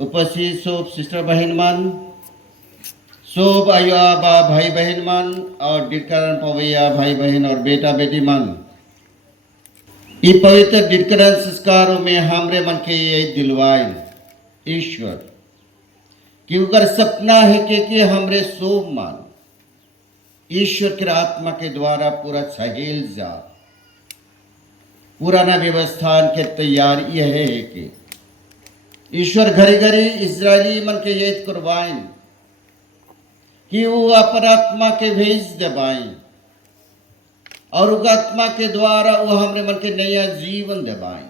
उपस्थित सब सिस्टर बहन मन, सब आयु आबा भाई बहन मन और डिडकरण पवैया भाई बहन और बेटा बेटी मन, ये पवित्र डिडकरण संस्कारों में हमरे मन के ये दिलवाए ईश्वर कि उनका सपना है कि हमरे सोम मान ईश्वर के आत्मा के द्वारा पूरा सहेल जा पुराना व्यवस्थान के तैयार यह है कि ईश्वर घरे घरे इजरायली मन के याद करवाएं कि वो अपन आत्मा के भेज देवाएं और उस आत्मा के द्वारा वो हमरे मन के नया जीवन देवाएं,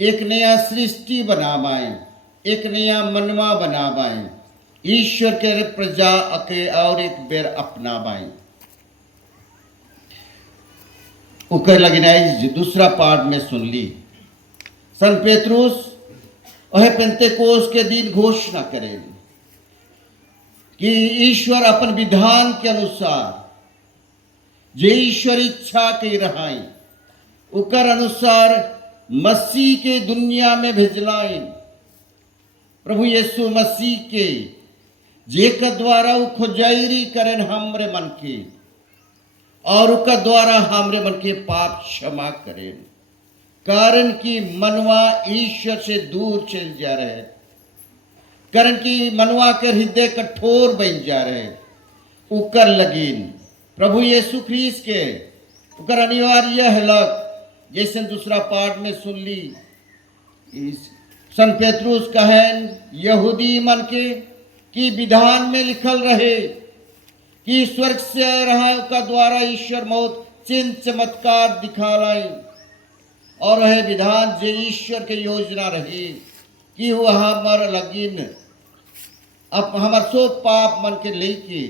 एक नया सृष्टि बनावाएं, एक नया मनवा बनावाएं, ईश्वर के प्रजा के और एक बेर अपनावाएं। उकर लगनाई दूसरा पाठ में सुन ली सन पेत्रुस वह पेंतेकोस के दिन घोषणा करें कि ईश्वर अपन विधान के अनुसार जे ईश्वर इच्छा के रहाई उकर अनुसार मसीह के दुनिया में भेजलाइन प्रभु यीशु मसीह के जे का द्वारा वो खोजाइरी करें हमरे मन के और उका द्वारा हमरे मन के पाप क्षमा करें, कारण कि मनवा ईश्वर से दूर चल जा रहे, कारण कि मनवा के हृदय कठोर बन जा रहे, उकर लगीन प्रभु यीशु ख्रीस्त के उकर अनिवार्य हलक जैसे दूसरा पाठ में सुन ली सन पेत्रुस कहन यहूदी मन के कि विधान में लिखल रहे कि स्वर्ग से रहा का द्वारा ईश्वर मौत चिन्ह चमत्कार दिखा लाए और वह विधान जे ईश्वर के योजना रहे कि वो हमार लगिन अब हमार सो पाप मन के लेके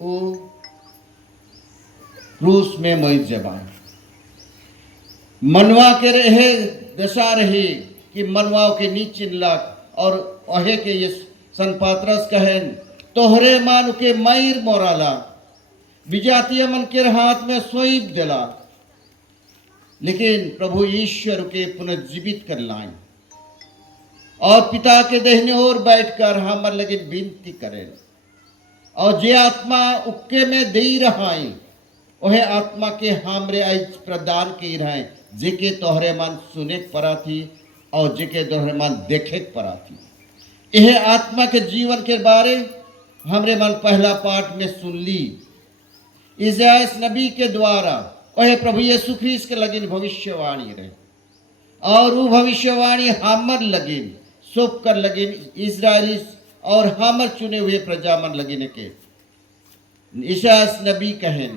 वो क्रूस में मर जबाए मनवा के रहे दशा रहे कि मनवाओं के नीचे लाख और वहे के ये सन पात्रस कहन तोहरे मान के मयर मोराला विजातीय मन के हाथ में सोईप दिला, लेकिन प्रभु ईश्वर के पुनर्जीवित कर लाए और पिता के दाहिने ओर बैठकर हमर लगे विनती करें और जे आत्मा उक्के में दे रहा है वह आत्मा के हमरे आज प्रदान के रहे जेके तोहरे मान सुने परा थी और जेके तोहरे मान देखे परा थी। यह आत्मा के जीवन के बारे हमरे मन पहला पाठ में सुन ली इज़ायास नबी के द्वारा वह प्रभु यीशु ख्रीस्त के लगिन भविष्यवाणी रहे और वो भविष्यवाणी हमर लगिन सोप कर लगिन इजरायली और हमर चुने हुए प्रजा मन लगिन के इज़ायास नबी कहन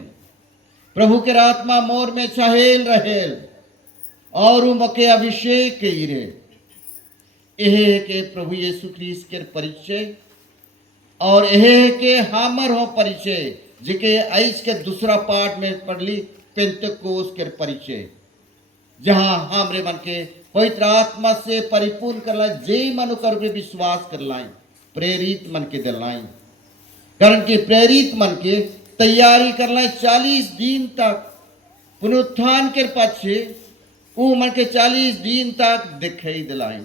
प्रभु के आत्मा मोर में चहेल रहेल और वो मके अभिषेक के रे यह के प्रभु यीशु ख्रीस्त के परिचय और यह के हमर हो परिचय जिके आइस के दूसरा पाठ में पढ़ ली पेंतेकोस के परिचय जहां हमरे मन के पवित्र आत्मा से परिपूर्ण कर लाए जे मनु कर विश्वास कर लाए प्रेरित मन के दिलाए, कारण कि प्रेरित मन के तैयारी कर लाए 40 दिन तक पुनरुत्थान के पाछे वो मन के 40 दिन तक दिखाई दिलाए,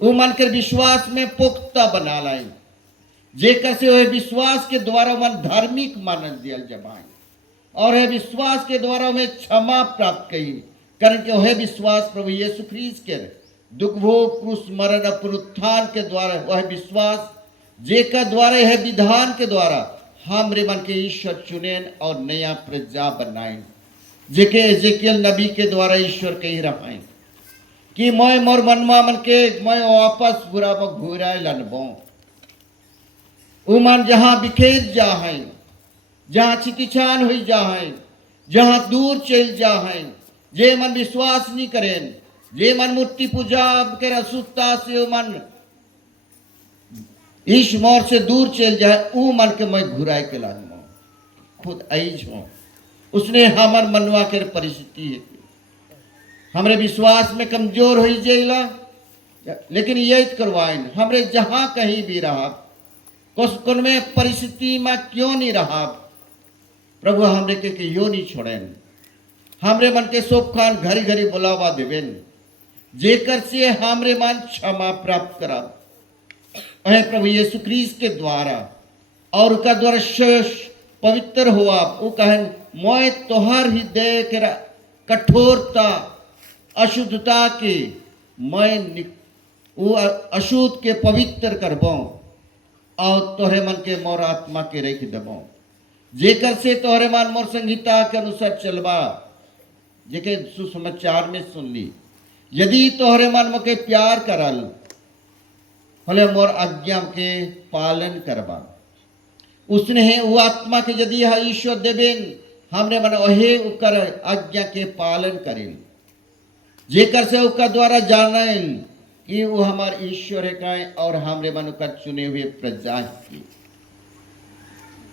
वो मन के विश्वास में पुख्ता बना लाए जेकर से वह विश्वास के द्वारा मन धार्मिक मानल दिया जमाए और वह विश्वास के द्वारा हमें क्षमा प्राप्त कई, कारण कि वह विश्वास प्रभु यीशु ख्रीस्त के दुख भोग क्रूस मरण पुनरुत्थान के द्वारा वह विश्वास जेकर द्वारा यह विधान के द्वारा हमरे मन के ईश्वर चुनेन और नया प्रजा बनाए जेके एजेकियल नबी के द्वारा ईश्वर कही रहाए कि मैं मोर मनवा मन के मैं वापस बुरा घुराए लनबो उमन जहां बिखेर जा है, जहां छितिछान हुई जा है, जहां दूर चल जा है, जे मन विश्वास नहीं करें, जे मन मूर्ति पूजा के असुत्ता से मन ईश मोर से दूर चल जाए ऊ मन के मैं घुराए के लान खुद आईज हूँ उसने हमार मनवा के परिस्थिति है हमरे विश्वास में कमजोर हो जाइला, लेकिन यही करवाइन हमरे जहां कहीं भी रहा कौन में परिस्थिति में क्यों नहीं रहा प्रभु हमरे के यो नहीं छोड़ेन हमरे मन के सोप खान घरी घरी बुलावा देवेन जेकर से हमरे मन क्षमा प्राप्त करा है प्रभु यीशु क्रिस्त के द्वारा और उनका द्वारा पवित्र हुआ। वो कहन मोय तोहर हृदय के कठोरता अशुद्धता के मैं वो अशुद्ध के पवित्र करबो और तोहरे मन के मोर आत्मा के रख देबो, जेकर से तोहरे मन मोर संहिता के अनुसार चलबा, जेके सुसमाचार में सुन ली। यदि तोहरे मन मोके प्यार करल भले मोर आज्ञा के पालन करबा। उसने है वो आत्मा के यदि यह ईश्वर देवेन हमरे मन ओहे उकर आज्ञा के पालन करें, जेकर से उका द्वारा जानल कि वो हमार ईश्वर है काए और हमरे मन उकर चुने हुए प्रजा की।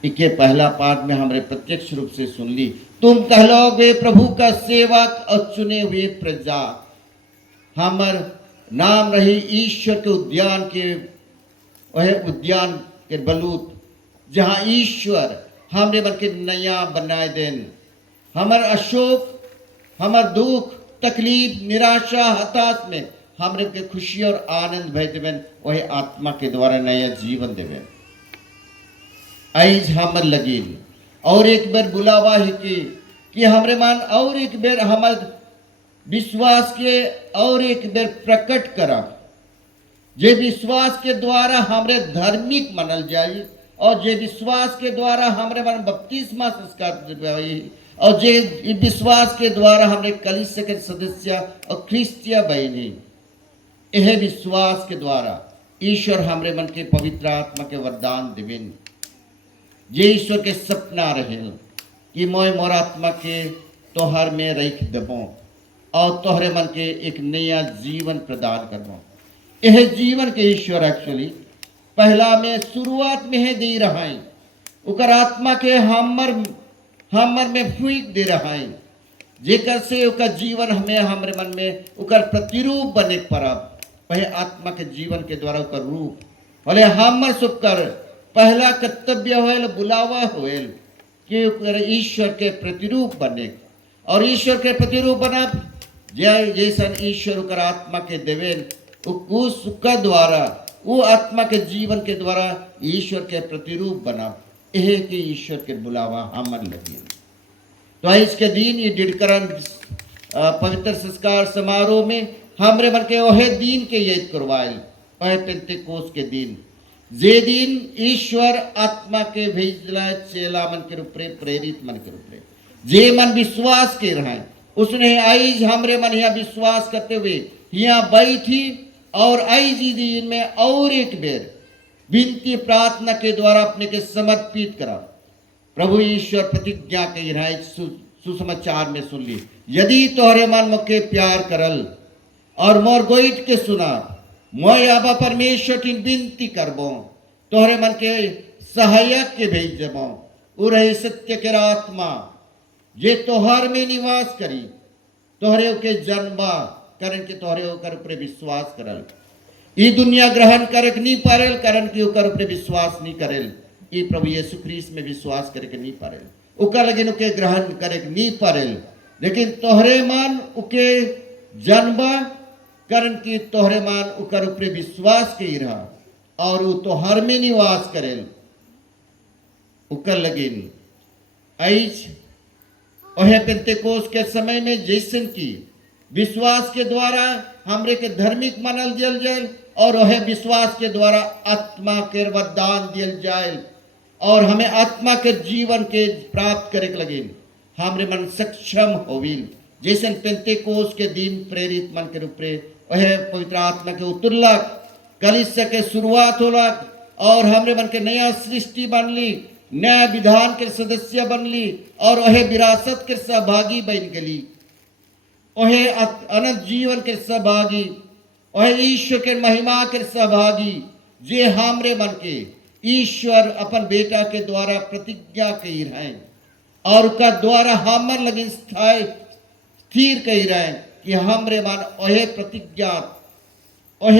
इके पहला पाठ में हमरे प्रत्यक्ष रूप से सुन ली, तुम कहलोगे प्रभु का सेवक और चुने हुए प्रजा। हमर नाम रही ईश्वर के उद्यान के वह उद्यान के बलूत, जहाँ ईश्वर हमरे मन के नया बनाए देन। हमर अशोक हमर दुख तकलीफ निराशा हताश में हमरे के खुशी और आनंद भय देवेन, वही आत्मा के द्वारा नया जीवन देवेन। आइज हमर लगिन और एक बार बुलावा है कि हमरे मान और एक बार हमर विश्वास के और एक बार प्रकट करा, जे विश्वास के द्वारा हमरे धार्मिक मानल जाए और जे विश्वास के द्वारा हमरे मन बपतिस्मा संस्कार और जे विश्वास के द्वारा हमरे कलीसिया के सदस्य और ख्रिस्तिया बहनी। यह विश्वास के द्वारा ईश्वर हमरे मन के पवित्र आत्मा के वरदान देवेन। ये ईश्वर के सपना रहे कि मोय मोर आत्मा के तोहर में रख देबो और तोहरे मन के एक नया जीवन प्रदान करबो। यह जीवन के ईश्वर एक्चुअली पहला में शुरुआत में है दे रहा है, उकर आत्मा के हमर में फूंक दे रहा है, जेकर से उकर जीवन हमें हमरे मन में उकर प्रतिरूप बने परब। वह आत्मा के जीवन के द्वारा उकर रूप भले हमर सुकर पहला कर्तव्य होल बुलावा होल कि उकर ईश्वर के प्रतिरूप बने और ईश्वर के प्रतिरूप बना जय जैसन ईश्वर उकर आत्मा के देवेन उस का द्वारा वो आत्मा के जीवन के द्वारा ईश्वर के प्रतिरूप बना। यह के ईश्वर के बुलावा हमर लगे। तो इसके दिन ये डिडकरण पवित्र संस्कार समारोह में हमरे मन के ओहे दिन के याद करवाए, ओहे पेंतेकोस्त के दिन, जे दिन ईश्वर आत्मा के भेजला चेला मन के रूप में प्रेरित मन के रूप में जे मन विश्वास के रहा उसने आइज हमरे मन यहाँ विश्वास करते हुए यहाँ बैठी और आइज दिन में और एक बेर विनती प्रार्थना के द्वारा अपने के समर्पित करा। प्रभु ईश्वर प्रतिज्ञा के रहा सुसमाचार में सुन ली, यदि तोहरे मन मुके प्यार करल और मोर गोइट के सुना, मोय आबा परमेश्वर की विनती करबो, तोहरे मन के सहायक के भेज देबो। उरही सत्य के आत्मा जे तोहर में निवास करी, तोहरे के जन्मा करन के तोहरे ओकर ऊपर विश्वास करल। ई दुनिया ग्रहण करक नहीं पारेल करन के ओकर ऊपर विश्वास नहीं करेल। ई प्रभु यीशु ख्रीस्त में विश्वास करके नहीं पारेल, ओकर लगिन उके ग्रहण करक नहीं पारेल। लेकिन तोहरे मान उके जन्मा करन की तोहरे मान उकर ऊपर विश्वास के रहा और वो तोहर में निवास करेल। उकर लगिन आइज ओहे पेंतेकोस्त के समय में जैसन की विश्वास के द्वारा हमरे के धार्मिक मानल जल जाए और ओहे विश्वास के द्वारा आत्मा के वरदान दियल जाए और हमें आत्मा के जीवन के प्राप्त करे लगे हमरे मन सक्षम होविल। जैसन पेंतेकोस्त के दिन प्रेरित मन के रूप में वह पवित्र आत्मा के उतरलक, कलीसिया के शुरुआत होलक और हमरे मन के नया सृष्टि बनली, नया विधान के सदस्य बनली और वह विरासत के सहभागी बन गली, वह अनंत जीवन के सहभागी, वह ईश्वर के महिमा के सहभागी जे हमरे मन के ईश्वर अपन बेटा के द्वारा प्रतिज्ञा कही रहे और का द्वारा हमर लगी स्थिर कही रहे कि हमरे मन वह प्रतिज्ञा वह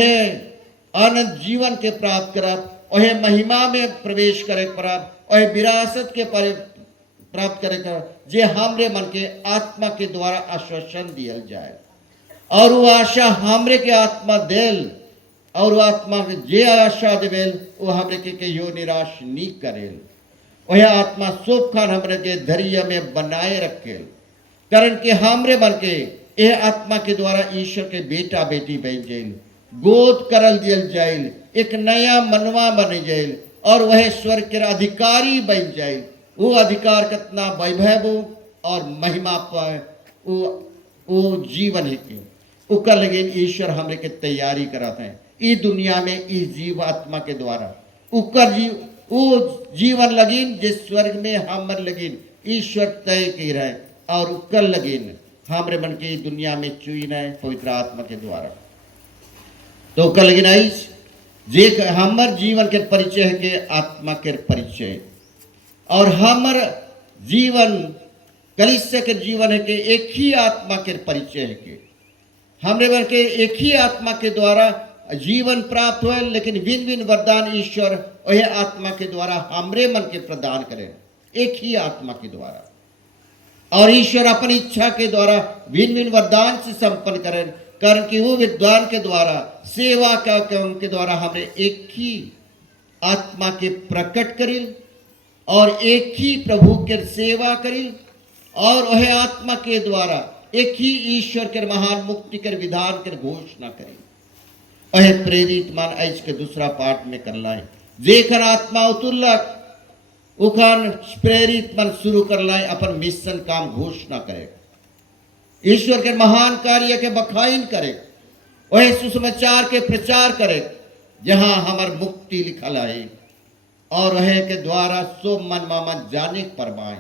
अनंत जीवन के प्राप्त करब, वह महिमा में प्रवेश करे परब, वह विरासत के प्राप्त करे कर जे हमरे मन के आत्मा के द्वारा आश्वासन दिया जाए। और वो आशा हमरे के आत्मा देल और वो आत्मा के जे आशा देवेल वो हमरे के यो निराश नहीं करेल। वह आत्मा सोप खान हमरे के धैर्य में बनाए रखेल कारण के हमरे मन के यह आत्मा के द्वारा ईश्वर के बेटा बेटी बन जाइल, गोद करल दियल जाइल, एक नया मनवा बन जाइल और वह स्वर्ग के अधिकारी बन जाइल। वो अधिकार कितना वैभव और महिमा पाए वो जीवन है कि उकर लेकिन ईश्वर हमरे के तैयारी कराते हैं इस दुनिया में इस जीव आत्मा के द्वारा उकर वो जीवन लगिन जिस स्वर्ग में हमर लगिन ईश्वर तय की रहे और उकर लगिन हमरे मन के दुनिया में चुन है पवित्र आत्मा के द्वारा। तो उकर लगिन आइस जे हमर जीवन के परिचय है के आत्मा के परिचय और हमर जीवन कलिसिया के जीवन है के एक ही आत्मा के परिचय है के हमरे मन के एक ही आत्मा के द्वारा जीवन प्राप्त हुए लेकिन भिन्न भिन्न वरदान ईश्वर वह आत्मा के द्वारा हमरे मन के प्रदान करें एक ही आत्मा के द्वारा और ईश्वर अपनी इच्छा के द्वारा भिन्न भिन्न वरदान से संपन्न करें कारण कि वो विद्वान के द्वारा सेवा का उनके द्वारा हमने एक ही आत्मा के प्रकट करिल और एक ही प्रभु के सेवा करिल और वह आत्मा के द्वारा एक ही ईश्वर के महान मुक्ति के विधान कर घोषणा करिल। वह प्रेरित मान आज के दूसरा पाठ में कर लाए जेकर आत्मा उतुल्लक उखान प्रेरित मन शुरू कर लाए अपन मिशन काम घोषणा करे ईश्वर के महान कार्य के बखाइन करे वह सुसमाचार के प्रचार करे जहां हमार मुक्ति लिखल है और वह के द्वारा सो मन मामन जाने परमाए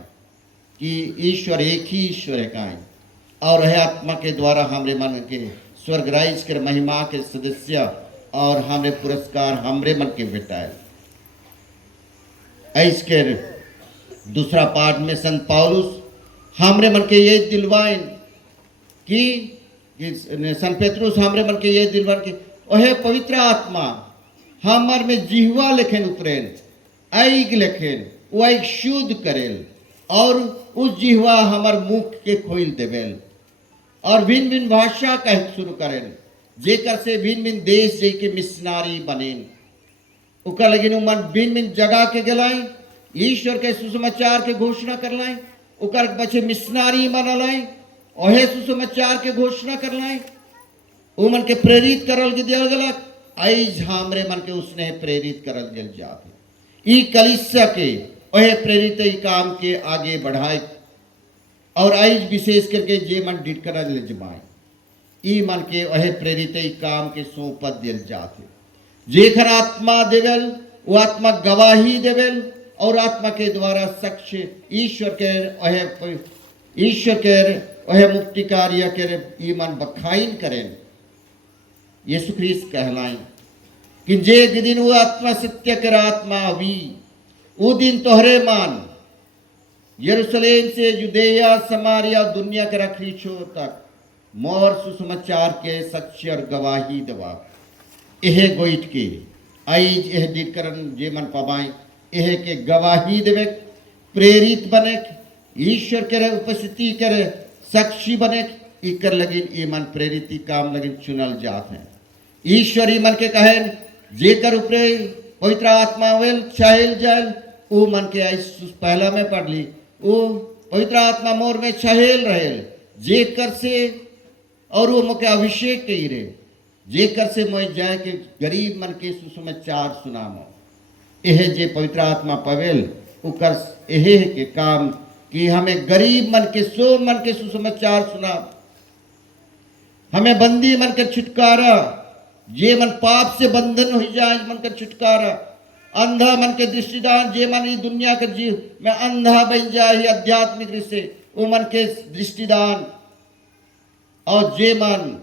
कि ईश्वर एक ही ईश्वर है का और वह आत्मा के द्वारा हमरे मन के स्वर्ग राइज के महिमा के सदस्य और हमरे पुरस्कार हमरे मन के बेटाए। ऐस के दूसरा पाठ में संत पौलुस हमरे मन के ये दिलवाइन कि संत पेतरुस हमरे मन के ये दिलवाइन कि वह पवित्र आत्मा हमर में जिह्वा लेखेन उतरेन आइग लेखेन वो आइग शुद्ध करेल और उस जिह्वा हमर मुख के खोल देवेल और भिन्न भिन्न भाषा कह शुरू करें जेकर से भिन्न भिन्न देश जे के मिशनारी बनेन उका लगिन मन भिन्न भिन्न जगह के गलाएं ईश्वर के सुसमाचार के घोषणा कर लाएं उकर बचे मिशनारी बना लाएं ओहे सुसमाचार के घोषणा कर लाएं वो मन के प्रेरित करल के दिया गलत आइज हमरे मन के उसने प्रेरित करल दिल जाते ई कलिसिया के ओहे प्रेरित ई काम के आगे बढ़ाए और आइज विशेष करके जे मन डिटकरा ले जमाए ई मन के वह प्रेरित काम के सौंपत दिल जाते जेखर आत्मा देवेल वो आत्मा गवाही देवेल और आत्मा के द्वारा सक्ष ईश्वर के वह मुक्ति कार्य के ई मन बखाइन करें यीशु ख्रीस्त कहलाएं कि जे दिन वो आत्मा सत्य कर आत्मा अभी वो दिन तोहरे मान यरूशलेम से युदेया समारिया दुनिया के आखिरी छोर तक मोर सुसमाचार के सच्चे और गवाही दवा यह गोइट के आइज यह दिलकरन जे मन पबाई यह के गवाही देवे प्रेरित बने ईश्वर के उपस्थिति करे साक्षी बने इकर लगिन ई मन प्रेरित काम लगिन चुनल जात हैं ईश्वरी मन के कहेन जेकर ऊपरे पवित्र आत्मा वेल छायल जाए वो मन के आई पहला में पढ़ ली वो पवित्र आत्मा मोर में छहेल रहेल जेकर से और वो मुके अभिषेक के रे जेकर से मोय जाए के गरीब मन के सुसमाचार सुनामो यह जे पवित्र आत्मा पवेल उकर यह के काम कि हमें गरीब मन के सो मन के सुसमाचार सुना हमें बंदी मन के छुटकारा जे मन पाप से बंधन हो जाए मन का छुटकारा अंधा मन के दृष्टिदान जे मन दुनिया के जीव में अंधा बन जाए आध्यात्मिक से वो मन के दृष्टिदान और जे मन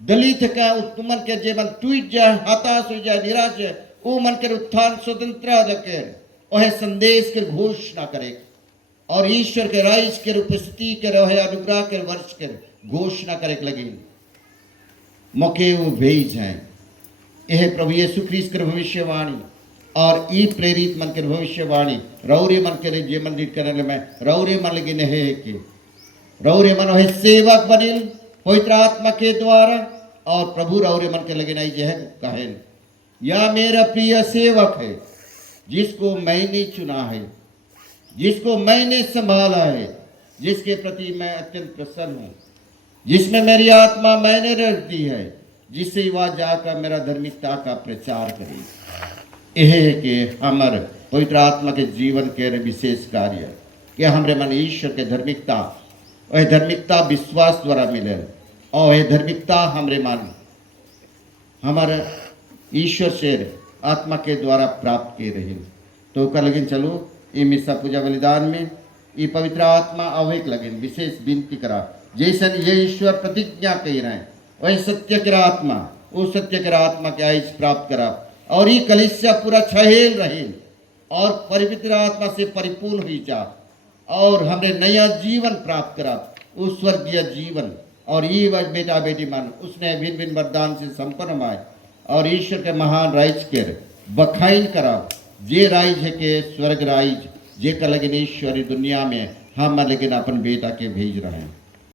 दलित का मन के जे मन टूट जाए हताश हो जाए निराश है वो मन के उत्थान स्वतंत्र रखे वह संदेश के घोषणा करे और ईश्वर के राइज के उपस्थिति के रहे अनुग्रह के वर्ष के घोषणा करे लगी मौके वो भेज हैं यह प्रभु यीशु ख्रीस्त के भविष्यवाणी और ई प्रेरित मन के भविष्यवाणी रौरे मन के जे मंदिर करने में रौरे मन लगे है कि रौरे मन वह सेवक बनिल पवित्र आत्मा के द्वारा और प्रभु और मन के लगे नहीं जह कहे, यह मेरा प्रिय सेवक है जिसको मैंने चुना है, जिसको मैंने संभाला है, जिसके प्रति मैं अत्यंत प्रसन्न हूँ, जिसमें मेरी आत्मा मैंने रहती है, जिससे वह जाकर मेरा धार्मिकता का प्रचार करे। यह कि हमारे पवित्र आत्मा के जीवन के विशेष कार्य कि हमारे मन ईश्वर के धार्मिकता, वह धार्मिकता विश्वास द्वारा मिले और वह धार्मिकता हमारे मन हमारे ईश्वर से आत्मा के द्वारा प्राप्त किए रहे। तो कर लगिन चलो ये मिस्सा पूजा बलिदान में ये पवित्र आत्मा अवेक लगिन विशेष विनती करा, जैसे ये ईश्वर प्रतिज्ञा कह रहे हैं वही सत्य के आत्मा, वो सत्य के आत्मा के आयुष प्राप्त करा और ये कलिसिया पूरा छहेल रहे और पवित्र आत्मा से परिपूर्ण हुई जा और हमने नया जीवन प्राप्त करा, उस स्वर्गीय जीवन। और ये बेटा बेटी मन उसने भिन्न भिन्न वरदान से संपन्न आए और ईश्वर के महान राइज के बखाइन करा, जे राइज है के स्वर्ग राइज जे का लेकिन ईश्वरी दुनिया में हम लेकिन अपन बेटा के भेज रहे हैं।